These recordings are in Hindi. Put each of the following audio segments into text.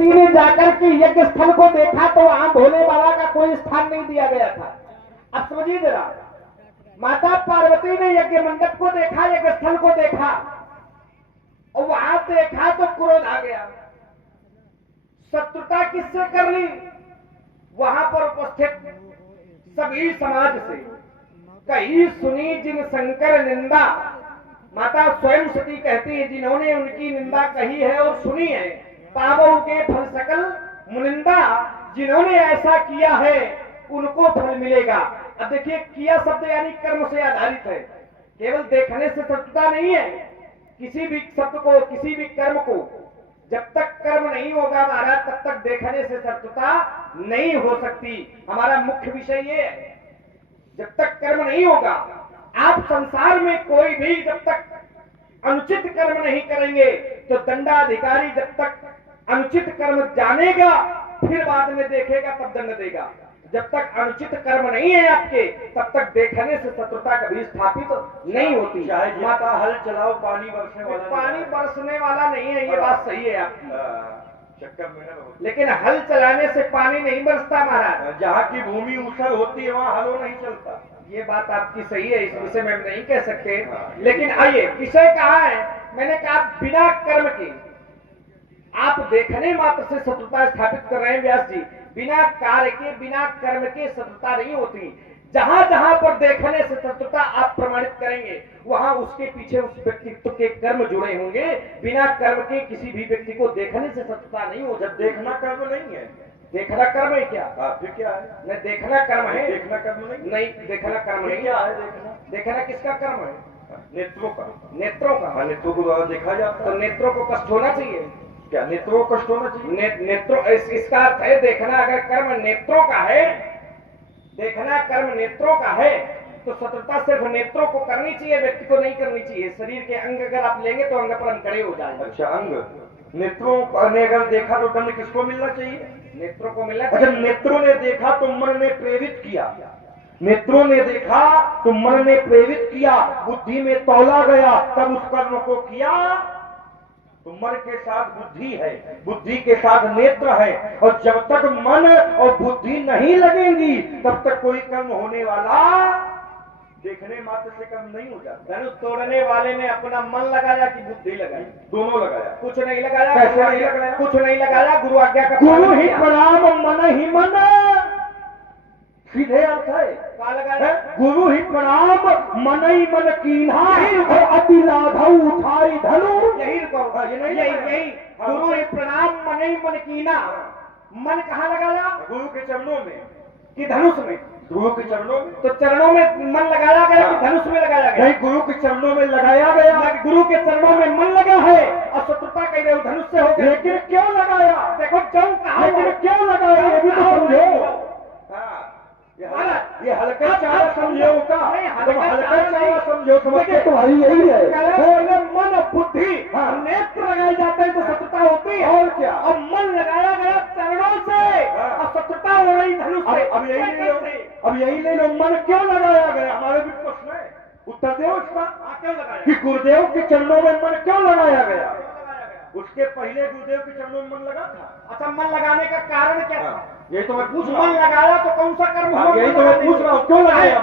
पार्वती ने जाकर के यज्ञ स्थल को देखा तो वहां भोले बाबा का कोई स्थान नहीं दिया गया था। अब समझिए जरा, माता पार्वती ने यज्ञ मंडप को देखा, यज्ञ स्थल को देखा और वहां देखा तो क्रोध आ गया। शत्रुता किससे कर ली? वहां पर उपस्थित सभी समाज से कही सुनी जिन शंकर निंदा। माता स्वयं सती कहती है, जिन्होंने उनकी निंदा कही है और सुनी है, पावों के फल सकल मुनिंदा। जिन्होंने ऐसा किया है उनको फल मिलेगा। अब देखिए, किया शब्द यानी कर्म से आधारित है, केवल देखने से शत्रुता नहीं है। किसी भी शब्द को, किसी भी कर्म को जब तक कर्म नहीं होगा महाराज, तब तक देखने से शत्रुता नहीं हो सकती। हमारा मुख्य विषय ये है, जब तक कर्म नहीं होगा, आप संसार में कोई भी जब तक अनुचित कर्म नहीं करेंगे तो दंडाधिकारी जब तक अनुचित कर्म जानेगा फिर बाद में देखेगा तब दंड देगा। जब तक अनुचित कर्म नहीं है आपके, तब तक देखने से शत्रुता कभी स्थापित नहीं होती। चाहे माता हल चलाओ, पानी बरसने वाला पानी बरसने वाला नहीं है, ये बात सही है आपकी। चक्कर में न रहो। लेकिन हल चलाने से पानी नहीं बरसता महाराज। जहाँ की भूमि ऊसर होती है वहाँ हलो नहीं चलता। ये बात आपकी सही है, इस विषय में हम नहीं कह सकते। लेकिन आइए, विषय कहा है, मैंने कहा बिना कर्म के आप देखने मात्र से शत्रुता स्थापित कर रहे हैं व्यास जी। बिना कार्य के, बिना कर्म के शत्रुता नहीं होती। जहां जहां पर देखने से शत्रुता आप प्रमाणित करेंगे, वहां उसके पीछे उस व्यक्तित्व के कर्म जुड़े होंगे। बिना कर्म के किसी भी व्यक्ति को देखने से शत्रुता नहीं हो। जब देखना कर्म नहीं है, देखना कर्म है क्या? फिर क्या है? नहीं, देखना कर्म है। देखना कर्म नहीं, नहीं, देखना कर्म नहीं। क्या है देखना? देखना किसका कर्म है? नेत्रों का। नेत्रों का। नेत्रों को द्वारा देखा जाता तो है। नेत्रों को कष्ट होना चाहिए क्या नेत्रों को कष्ट होना चाहिए? नेत्रों, इसका अर्थ है देखना अगर कर्म नेत्रों का है, देखना कर्म नेत्रों का है, तो शत्रुता सिर्फ नेत्रों को करनी चाहिए, व्यक्ति को नहीं करनी चाहिए। शरीर के अंग अगर आप लेंगे तो अंग पर हम खड़े हो जाएंगे। अच्छा, अंग नेत्रों ने अगर देखा तो दंड किसको मिलना चाहिए? नेत्रों को मिलना अच्छा, चाहिए। नेत्रों ने देखा तो मन ने प्रेरित किया। नेत्रों ने देखा तो मन ने प्रेरित किया, बुद्धि में तौला गया, तब उस कर्म को किया। तो मन के साथ बुद्धि है, बुद्धि के साथ नेत्र है, और जब तक मन और बुद्धि नहीं लगेंगी तब तक कोई कर्म होने वाला देखने मात्र से कर्म नहीं हो जाता। धनुष तोड़ने वाले ने अपना मन लगाया कि बुद्धि लगाई? दोनों लगाया। कुछ नहीं लगाया। कैसे नहीं लगाया? कुछ नहीं लगाया, गुरु आज्ञा का गुरु ही प्रणाम मन ही मन, सीधे अर्थ है। क्या लगाया? गुरु ही प्रणाम मन ही मन कीन्हा, और अति लाघव उठाई धनु। यही करो, यही गुरु ही प्रणाम मन ही मन कीना। मन कहाँ लगाया? गुरु के चरणों में कि धनुष में? गुरु के चरणों में। तो चरणों में मन लगाया गया कि धनुष में लगाया गया? नहीं, गुरु के चरणों में लगाया गया। गुरु के चरणों में मन लगा है और शत्रुता कह रहे हो धनुष से हो गया। लेकिन क्यों लगाया? देखो क्यों कहा, लेकिन क्यों लगाया ये भी तो समझो। ये हल्का चारा समझो का, तुम हल्का चारा समझो, समझते तुम्हारी यही है। मन बुद्धि नेत्र लगाए जाते हैं तो शत्रुता होती है। और क्या? अब मन लगाया गया चरणों से और शत्रुता हो रही धनुष से। अब यही ले लो, अब यही ले लो, मन क्यों लगाया गया? हमारे भी प्रश्न है, उत्तर दो इसका। क्यों लगाया? कि गुरुदेव के चरणों में मन क्यों लगाया गया? उसके पहले गुरुदेव के चरणों में मन लगा था। अच्छा, मन लगाने का कारण क्या था? यही तो मैं पूछ रहा मन हूँ। लगाया तो कौन सा कर्म हुआ? यही तो मैं पूछ रहा हूँ, क्यों लगाया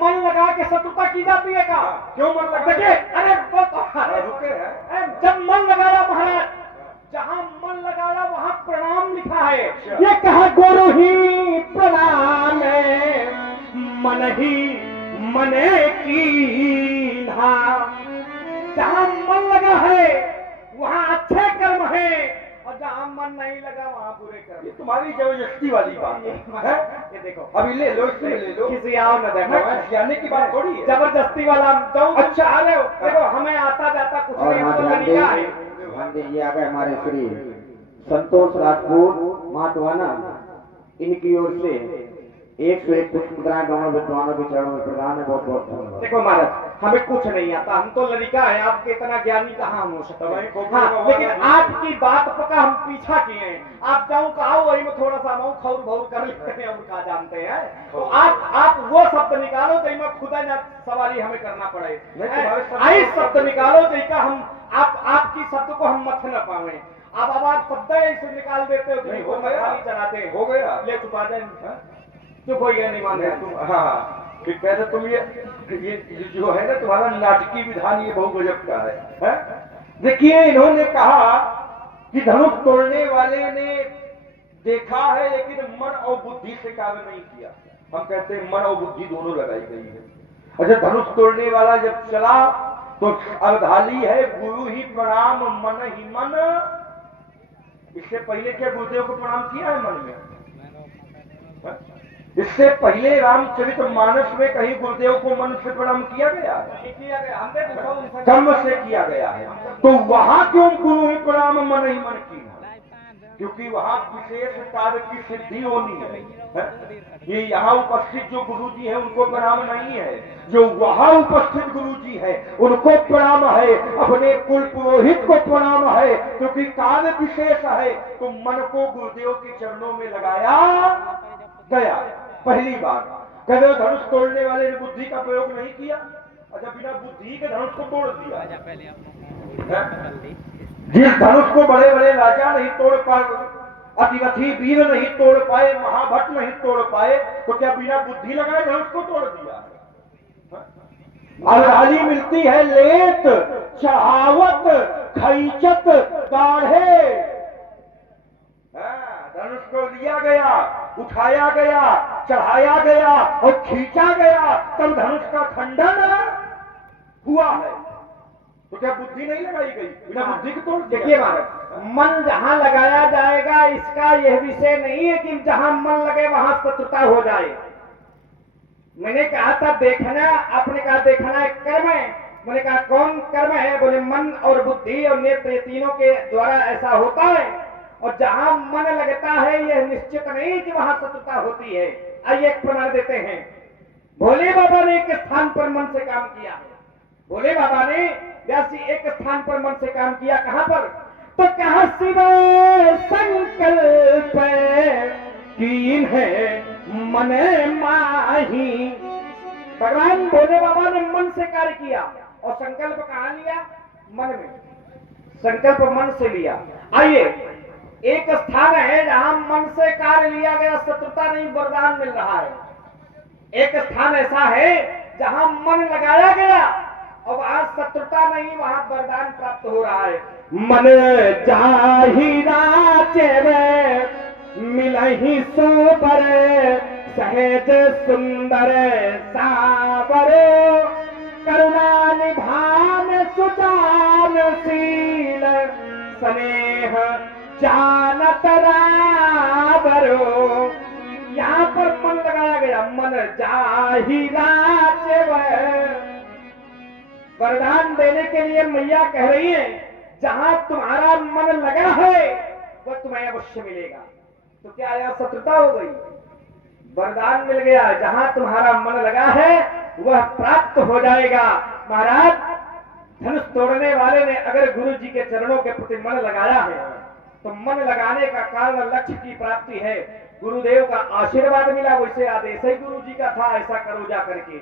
मन लगा के शत्रुता की जाती है का? क्यों मन लगा? देखिए, अरे वो तो रुके हैं। जब मन लगाया महाराज, जहाँ मन लगाया वहाँ प्रणाम लिखा है। ये कहा गुरु ही प्रणाम मन ही मने कीन्हा। जहाँ मन लगा है वहाँ अच्छे कर्म है, और जहाँ मन नहीं लगा वहाँ बुरे कर्म। ये तुम्हारी जबरदस्ती वाली बात है। ये देखो, अभी ले लो, इसमें ले लो। किसी आओ न देखो, जाने की बात थोड़ी है। जबरदस्ती वाला जाओ। अच्छा, आ रहे हो, देखो हमें आता जाता कुछ और नहीं, हाँ, तो ध्यान तरीका है। दीजिए, आ गए हमारे श्री संतोष राजपूत मातवाना, इनकी ओर से 101 पुष्प मुद्राएं दोनों विद्वानों के चरणों में प्रदान है। बहुत बहुत धन्यवाद। देखो महाराज, हमें कुछ नहीं आता, हम तो लड़का है, आपके इतना ज्ञानी कहाँ हम हो सकते हैं। हाँ, लेकिन आपकी बात पका हम पीछा किए हैं। आप जाऊं कहा वही में थोड़ा सा हम खौर भौर कर लेते हैं, हम कहा जानते हैं। तो आप वो शब्द निकालो तो इनमें खुदा ना सवारी हमें करना पड़े। आई शब्द निकालो तो हम आपकी शब्द को हम मथ न पावे। अब आप शब्द ऐसे निकाल देते हो नहीं, हो गया। चलाते हैं। हो गया। ले चुपा जाए, हाँ? चुप हो गया, नहीं मान रहे तुम हाँ कि कहते तुम ये जो है ना तुम्हारा नाटकीय विधान ये बहु गजब का है? देखिए इन्होंने कहा कि धनुष तोड़ने वाले ने देखा है लेकिन मन और बुद्धि से कार्य नहीं किया। हम कहते हैं मन और बुद्धि दोनों लगाई गई है। अच्छा, धनुष तोड़ने वाला जब चला तो अवधाली है गुरु ही प्रणाम मन ही मन। इससे पहले क्या गुरुदेव को प्रणाम किया है मन में? हाँ? इससे पहले रामचरितमानस में कहीं गुरुदेव को मन से प्रणाम किया गया है? हमने पूछा उनसे, कर्म से किया गया है। तो वहां क्यों गुरु ही प्रणाम मन ही मन की? क्योंकि वहां विशेष कार्य की सिद्धि होनी है। ये यहाँ उपस्थित जो गुरु जी है उनको प्रणाम नहीं है, जो वहां उपस्थित गुरु जी है उनको प्रणाम है, अपने कुल पुरोहित को प्रणाम है, क्योंकि कार्य विशेष है। तो मन को गुरुदेव के चरणों में लगाया गया। पहली बात कभी धनुष तोड़ने वाले ने बुद्धि का प्रयोग नहीं किया। अच्छा, बिना बुद्धि के धनुष को तोड़ दिया। जिस धनुष को बड़े बड़े राजा नहीं तोड़ पाए, अतिवथी वीर नहीं तोड़ पाए, महाभट्ट नहीं तोड़ पाए, तो क्या बिना बुद्धि लगाए धनुष को तोड़ दिया? अवधाली मिलती है लेत चढ़ावत खैचत गाढ़े। धनुष को लिया गया, उठाया गया, चढ़ाया गया और खींचा गया, तब धनुष का खंडन हुआ है। तो क्या बुद्धि नहीं लगाई गई? बिना बुद्धि के तोड़? देखिए महाराज, मन जहां लगाया जाएगा इसका यह विषय नहीं है कि जहां मन लगे वहां शत्रुता हो जाए। मैंने कहा था देखना, आपने कहा देखना एक कर्म है। मैंने कहा कौन कर्म है? बोले मन और बुद्धि और नेत्र, ये तीनों के द्वारा ऐसा होता है। और जहां मन लगता है यह निश्चित नहीं कि वहां शत्रुता होती है। आइए एक प्रमाण देते हैं। भोले बाबा ने एक स्थान पर मन से काम किया। भोले बाबा ने व्यास जी एक स्थान पर मन से काम किया। कहां पर? तो कहा सिवाय संकल्प कीन है मन माही। भगवान भोले बाबा ने मन से कार्य किया और संकल्प कहां लिया? मन में। संकल्प मन से लिया। आइए, एक स्थान है जहां मन से कार्य लिया गया, शत्रुता नहीं, वरदान मिल रहा है। एक स्थान ऐसा है जहां मन लगाया गया और वहां शत्रुता नहीं, वहां वरदान प्राप्त हो रहा है। मन जाहिरा चेवे मिलहि सोबर सहज सुंदर सावर करुणा निभान सुजानशील स्नेह जानत रावरो। यहाँ पर मन लगाया गया। मन जाहिरा चेवे, वरदान देने के लिए मैया कह रही है जहां तुम्हारा मन लगा है वह तुम्हें अवश्य मिलेगा। तो क्या यह शत्रुता हो गई? वरदान मिल गया। जहां तुम्हारा मन लगा है वह प्राप्त हो जाएगा। महाराज, धनुष तोड़ने वाले ने अगर गुरु जी के चरणों के प्रति मन लगाया है तो मन लगाने का कारण लक्ष्य की प्राप्ति है। गुरुदेव का आशीर्वाद मिला, वैसे आदेश ही गुरु जी का था, ऐसा करो जा करके।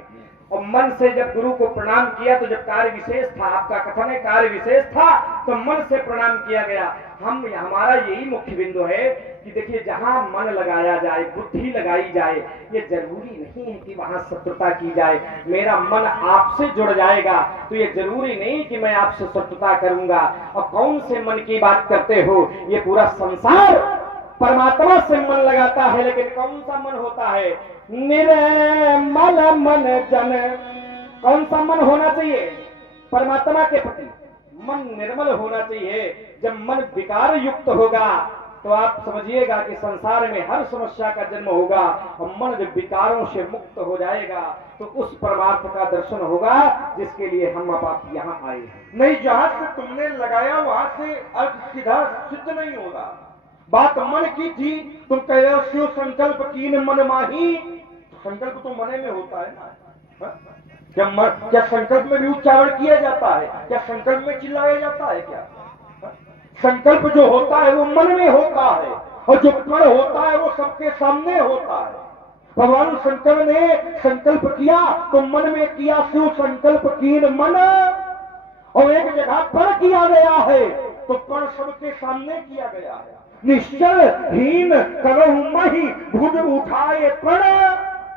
और मन से जब गुरु को प्रणाम किया तो जब कार्य विशेष था, आपका कथन है कार्य विशेष था, तो मन से प्रणाम किया गया। हमारा यही मुख्य बिंदु है कि देखिए जहां मन लगाया जाए, बुद्धि लगाई जाए, ये जरूरी नहीं है कि वहां शत्रुता की जाए। मेरा मन आपसे जुड़ जाएगा तो ये जरूरी नहीं कि मैं आपसे शत्रुता करूंगा। और कौन से मन की बात करते हो? ये पूरा संसार परमात्मा से मन लगाता है, लेकिन कौन सा मन होता है? निर्मल मन जन। कौन सा मन होना चाहिए? परमात्मा के प्रति मन निर्मल होना चाहिए। जब मन विकार युक्त होगा तो आप समझिएगा कि संसार में हर समस्या का जन्म होगा। और मन जब विकारों से मुक्त हो जाएगा तो उस परमार्थ का दर्शन होगा जिसके लिए हम आप यहाँ आए। नहीं, जहां से तुमने लगाया वहां से अर्थ सीधा सिद्ध नहीं होगा। बात मन की थी, तुम कह रहे हो शिव संकल्प कीन मन माही। तो संकल्प तो मने में होता है ना। क्या संकल्प में भी उच्चारण किया जाता है? क्या संकल्प में चिल्लाया जाता है? क्या संकल्प जो होता है वो मन में होता है, और जो कण होता है वो सबके सामने होता है। भगवान शंकर ने संकल्प किया तो मन में किया, शिव संकल्प कीन मन। और एक जगह पर किया गया है तो पण सबके सामने किया गया है। निश्चल हीन करो मही भुज उठाए पण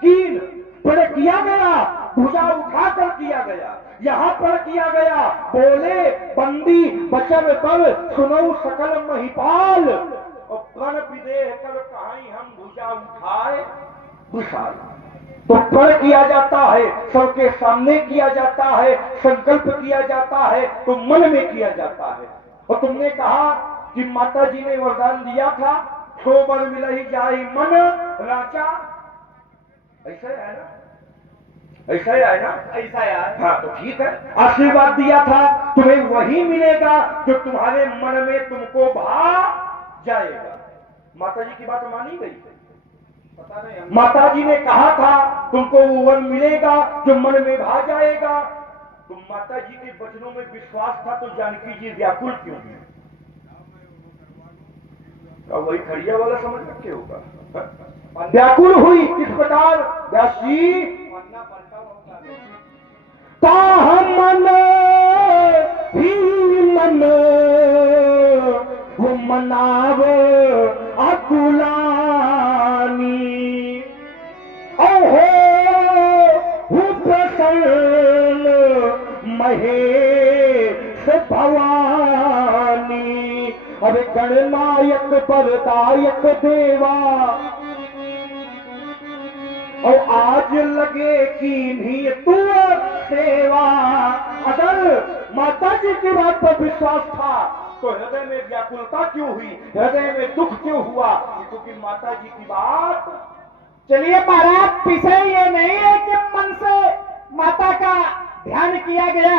कीन, पण किया गया, भुजा उठाकर किया गया। यहाँ पर किया गया, बोले बंदी बचन बल सुनो सकल महिपाल, और प्रण विदेह कर कहाई हम भुजा उठाए विशाल। तो प्रण किया जाता है, सबके सामने किया जाता है, संकल्प किया जाता है, तो मन में किया जाता है। और तुमने कहा कि माता जी ने वरदान दिया था, सो बर मिलहि जाहि मन राचा, ऐसा है ना, ऐसा ही है ना, ऐसा यार। हाँ तो ठीक है, आशीर्वाद दिया था, तुम्हें वही मिलेगा जो तुम्हारे मन में तुमको भा जाएगा। माता जी की बात मानी गई। पता नहीं माता जी ने कहा था तुमको वो वन मिलेगा जो मन में भा जाएगा। तो माता जी के वचनों में विश्वास था, तो जानकी जी व्याकुल क्यों हुई? वही खड़िया वाला समझ रखे होगा। व्याकुल हुई किस प्रकार? व्यासी पन्ना पलटा होगा। मन ही मन वो मनावे अकुलानी, ओहो प्रसन्न महेश भवानी। अरे गणनायक परदायक देवा, और आज लगे कि नहीं तू सेवा। अगर माता जी की बात पर विश्वास था तो हृदय में व्याकुलता क्यों हुई, हृदय में दुख क्यों हुआ? क्योंकि माता जी की बात। चलिए महाराज, विषय ये नहीं है कि मन से माता का ध्यान किया गया,